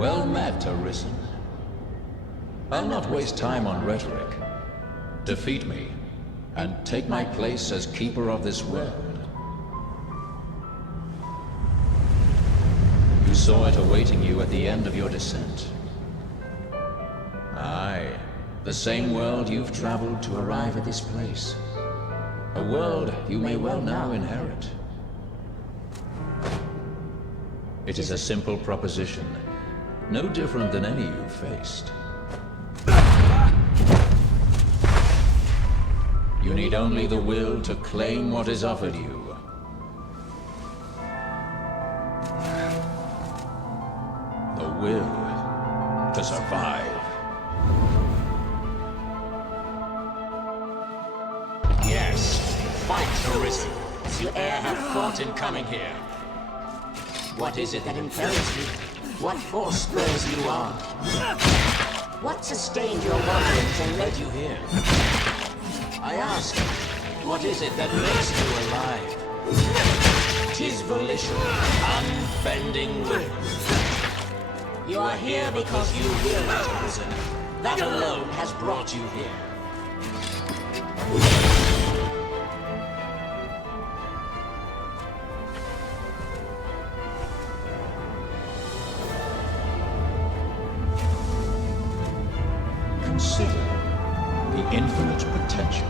Well met, Arisen. I'll not waste time on rhetoric. Defeat me, and take my place as keeper of this world. You saw it awaiting you at the end of your descent. Aye, the same world you've traveled to arrive at this place. A world you may well now inherit. It is a simple proposition, no different than any you've faced. You need only the will to claim what is offered you. The will to survive. Yes, fight, Arisen, as you e'er have fought in coming here. What is it that impels you? What force spurs you on? What sustained your wanderings and led you here? I ask, what is it that makes you alive? 'Tis volition, unbending will. You are here because you will it, Arisen. That alone has brought you here. Consider the infinite potential.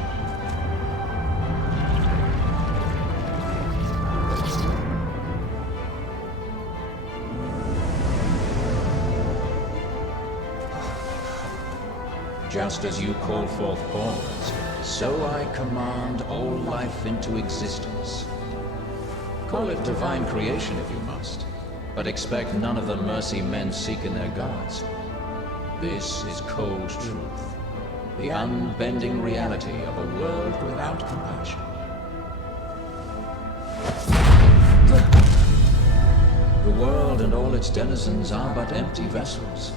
Just as you call forth pawns, so I command all life into existence. Call it divine creation if you must, but expect none of the mercy men seek in their gods. This is cold truth, the unbending reality of a world without compassion. The world and all its denizens are but empty vessels.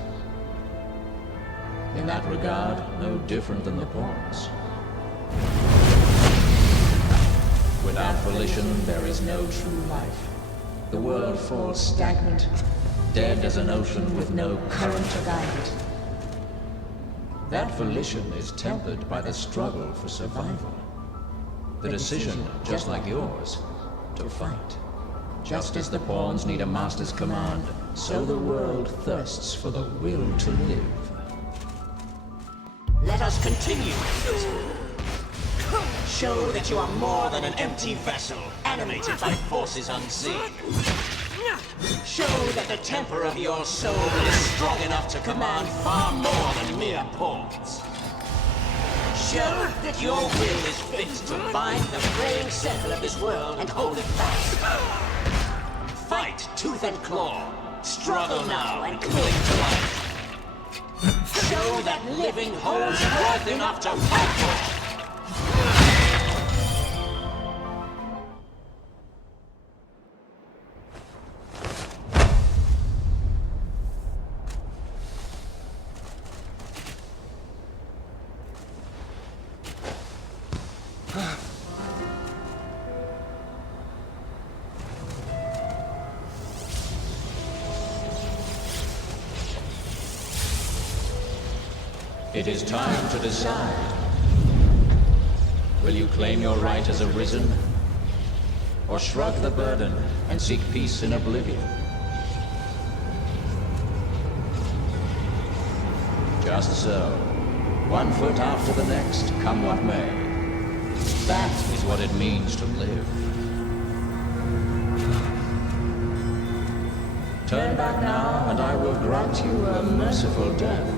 In that regard, no different than the pawns. Without volition, there is no true life. The world falls stagnant, dead as an ocean with no current to guide it. That volition is tempered by the struggle for survival. The decision, just like yours, to fight. Just as the pawns need a master's command, so the world thirsts for the will to live. Let us continue. Show that you are more than an empty vessel, animated by forces unseen. Show that the temper of your soul is strong enough to command far more than mere pawns. Show that your will is fit to bind the fraying center of this world and hold it fast. Fight tooth and claw. Struggle now and cling to life. Show that living holds worth enough to fight for. It is time to decide. Will you claim your right as Arisen? Or shrug the burden and seek peace in oblivion? Just so. One foot after the next, come what may. That is what it means to live. Turn back now, and I will grant you a merciful death.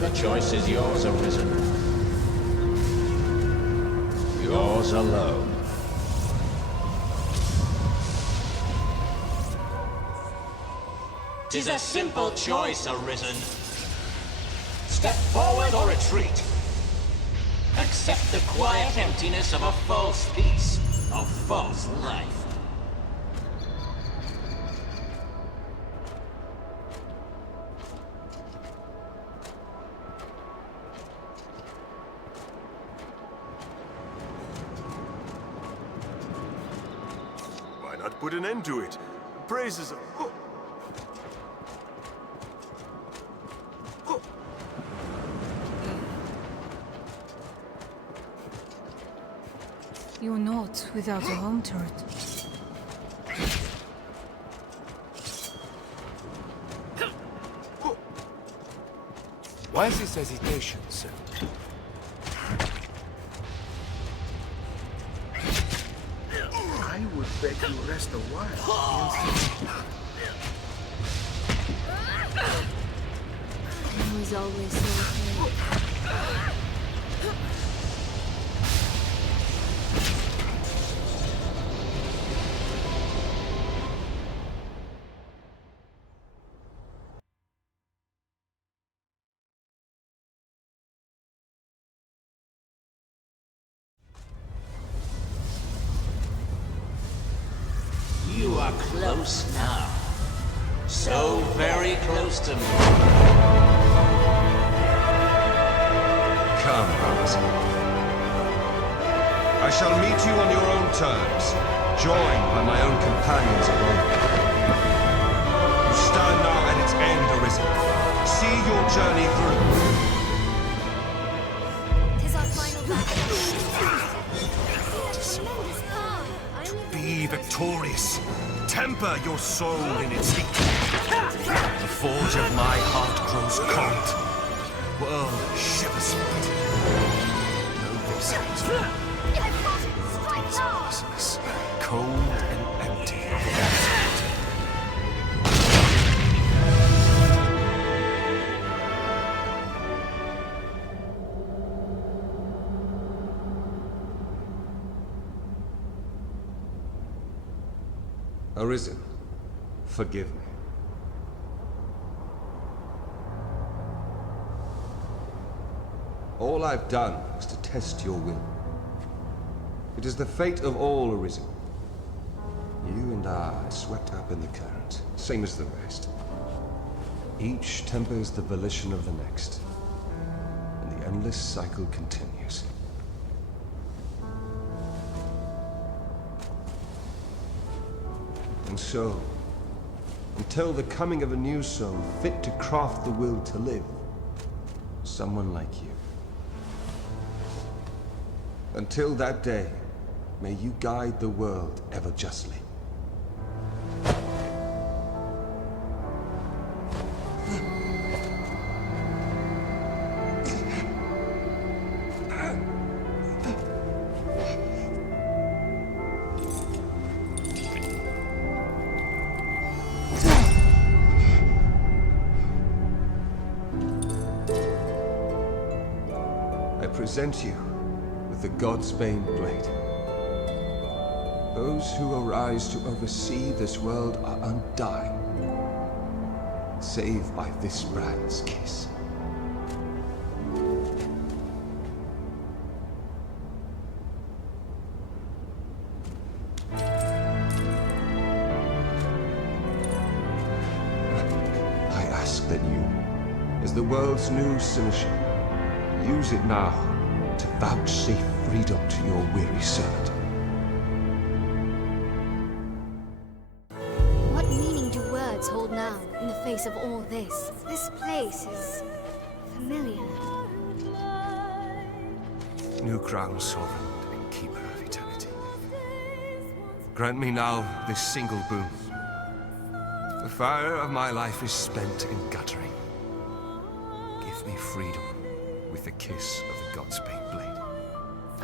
The choice is yours, Arisen. Yours alone. 'Tis a simple choice, Arisen. Step forward or retreat. Accept the quiet emptiness of a false peace, of false life. Why not put an end to it? praises of... You're not without a home turret. Why is this hesitation, sir? I would beg you rest a while. He was always so afraid. You are close now. So very close to me. Come, Ramsay. I shall meet you on your own terms, joined by my own companions of old. You stand now at its end, Arisen. See your journey through. 'Tis our final battle. Be victorious. Temper your soul in its heat. The forge of my heart grows cold. World shivers for it. Know this is merciless, cold and empty. Arisen, forgive me. All I've done was to test your will. It is the fate of all Arisen. You and I are swept up in the current, same as the rest. Each tempers the volition of the next, and the endless cycle continues. And so, until the coming of a new soul fit to craft the will to live, someone like you. Until that day, may you guide the world ever justly. I present you with the Godsbane blade. Those who arise to oversee this world are undying, save by this brand's kiss. I ask that you, as the world's new Seneschal, use it now to vouchsafe freedom to your weary servant. What meaning do words hold now, in the face of all this? This place is familiar. New crown sovereign and keeper of eternity. Grant me now this single boon. The fire of my life is spent in guttering. Give me freedom with the kiss of the Godsbane blade.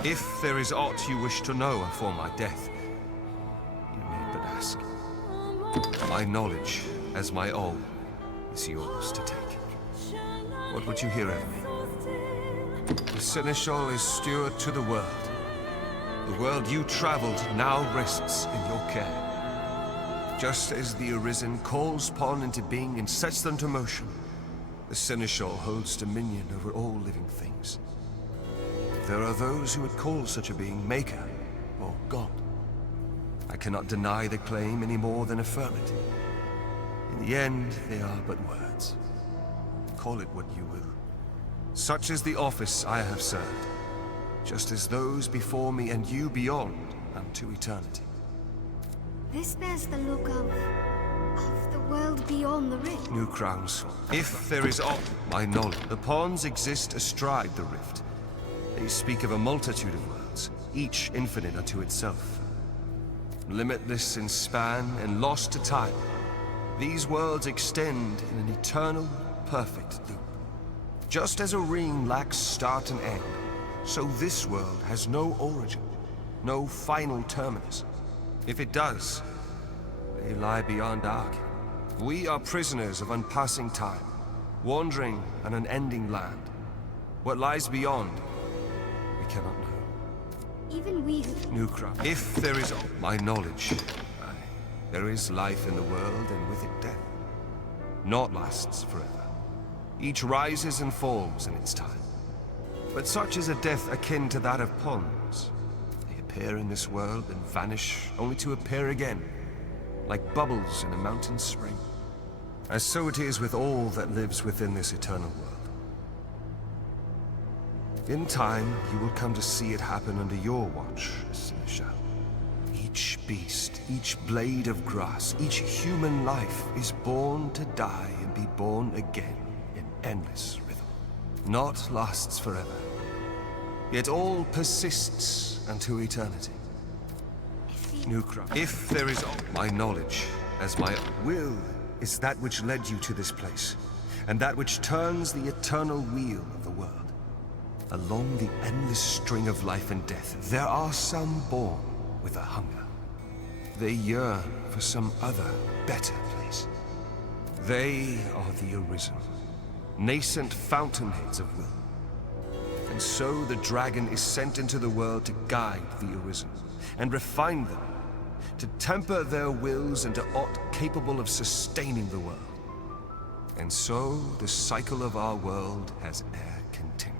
If there is aught you wish to know afore my death, you need but ask. My knowledge, as my all, is yours to take. What would you hear of me? The Seneschal is steward to the world. The world you traveled now rests in your care. Just as the Arisen calls pawn into being and sets them to motion, the Seneschal holds dominion over all living things. There are those who would call such a being Maker or God. I cannot deny the claim any more than affirm it. In the end, they are but words. Call it what you will. Such is the office I have served, just as those before me and you beyond unto eternity. This bears the look of Of the world beyond the rift. New crowns. If there is aught, my knowledge. The pawns exist astride the rift. They speak of a multitude of worlds, each infinite unto itself. Limitless in span and lost to time, these worlds extend in an eternal, perfect loop. Just as a ring lacks start and end, so this world has no origin, no final terminus. If it does, they lie beyond arc. We are prisoners of unpassing time, wandering an unending land. What lies beyond, we cannot know. Even we who... Nukra. If there is my knowledge, aye, there is life in the world, and with it death. Naught lasts forever. Each rises and falls in its time. But such is a death akin to that of ponds. They appear in this world and vanish, only to appear again, like bubbles in a mountain spring. As so it is with all that lives within this eternal world. In time, you will come to see it happen under your watch, Seneschal. Each beast, each blade of grass, each human life is born to die and be born again in endless rhythm. Naught lasts forever, yet all persists unto eternity. Nukra. If there is my knowledge, as my will is that which led you to this place, and that which turns the eternal wheel of the world. Along the endless string of life and death, there are some born with a hunger. They yearn for some other, better place. They are the Arisen, nascent fountainheads of will. And so the dragon is sent into the world to guide the Arisen, and refine them, to temper their wills into aught capable of sustaining the world. And so the cycle of our world has e'er continued.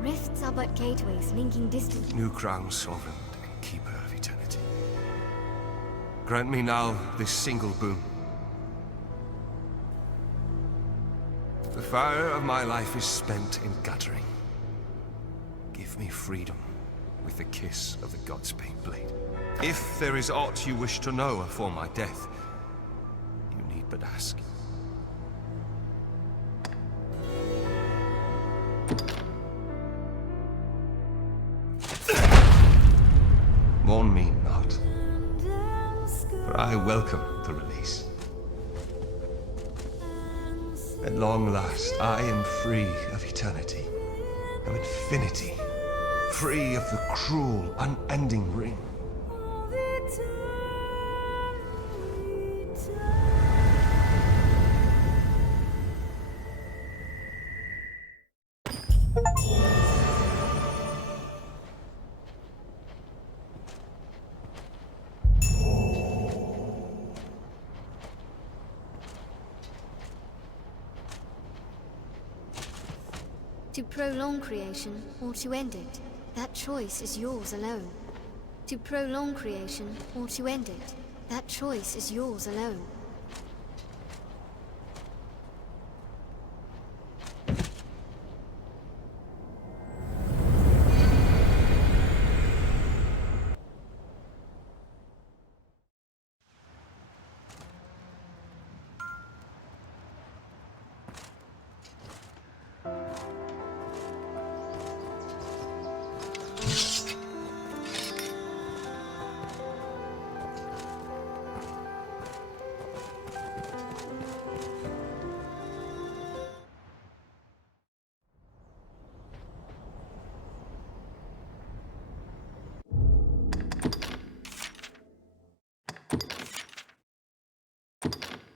Rifts are but gateways linking distant... New crown sovereign and keeper of eternity. Grant me now this single boon. The fire of my life is spent in guttering. Give me freedom with the kiss of the Godspeed blade. If there is aught you wish to know afore my death, you need but ask. Mourn me not, for I welcome the release. At long last, I am free of eternity, of infinity, free of the cruel, unending ring. To prolong creation or to end it, that choice is yours alone. To prolong creation or to end it, that choice is yours alone.